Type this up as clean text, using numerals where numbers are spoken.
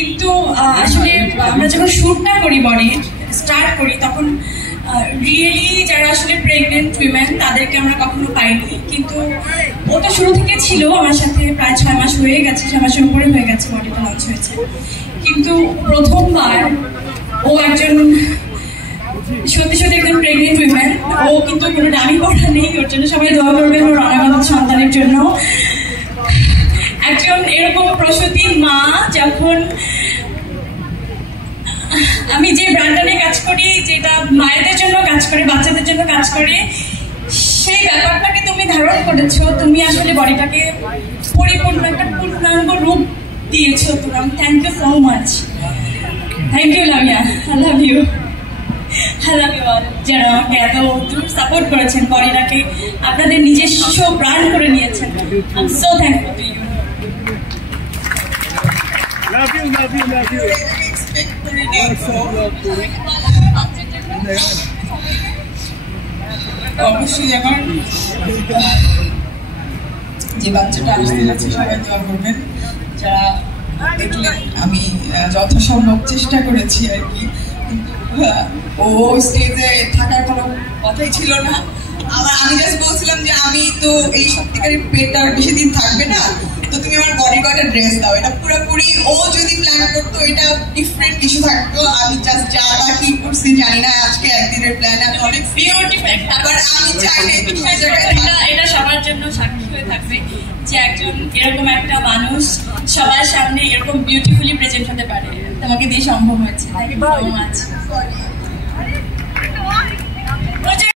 কিন্তু আসলে আমরা যখন শুটটা করি বডির স্টার্ট করি তখন রিয়েলি যারা আসলে প্রেগনেন্ট উইমেন তাদেরকে আমরা কখনো পাইনি, কিন্তু ওটা শুরু থেকে ছিল আমার সাথে, প্রায় 6 মাস হয়ে গেছে, 6 মাসের উপরে হয়ে গেছে বডিটা লঞ্চ হয়েছে। কিন্তু প্রথমবার ও একজন সত্যি সত্যি একজন প্রেগনেন্ট উইমেন, ও কিন্তু কোনো দামি পড়া নেই, ওর জন্য সবাই দোয়া করবেন ওর অনাগত সন্তানের জন্য। একজন এরকম প্রসূতি মা যখন, আমি যে ব্র্যান্ডটা নিয়ে কাজ করি, যেটা মায়েদের জন্য কাজ করে, বাচ্চাদের জন্য কাজ করে, সেই ব্যাপারটাকে তুমি ধারণ করেছো, তুমি আসলে বডিটাকে পরিপূর্ণ একটা পূর্ণাঙ্গ রূপ দিয়েছো। তোমার thank you so much. Thank you Lamia, I love you, I love you all, যারা আমাকে এত দূর সাপোর্ট করেছেন, বডিটাকে আপনাদের নিজস্ব ব্র্যান্ড করে নিয়েছেন। I am so thankful to you. Love you, love you, love you. অবশ্যই আমার যে বাচ্চাটা আসতে যাচ্ছে সবাই দোয়া করবেন। যারা দেখলেন আমি যথাসম্ভব চেষ্টা করেছি আর কি, ও স্টেজে থাকার কোনো কথাই ছিল না। আমি জাস্ট বলছিলাম যে আমি তো এই সত্যিকারের পেটটা বেশি দিন থাকবে না, তো তুমি আমার বডি কয়টা ড্রেস দাও। এটা পুরোপুরি ও যদি প্ল্যান করতো এটা ডিফারেন্ট কিছু থাকতো। আমি জাস্ট যা বা কি করছি জানি না, আজকে একদিনের প্ল্যান আমি অনেক বিউটিফুল। আবার আমি চাইলে এটা সবার জন্য সাক্ষী হয়ে থাকবে যে একজন এরকম একটা মানুষ সবার সামনে এরকম বিউটিফুলি প্রেজেন্ট হতে পারে, তোমাকে দিয়ে সম্ভব হয়েছে। Thank you so much.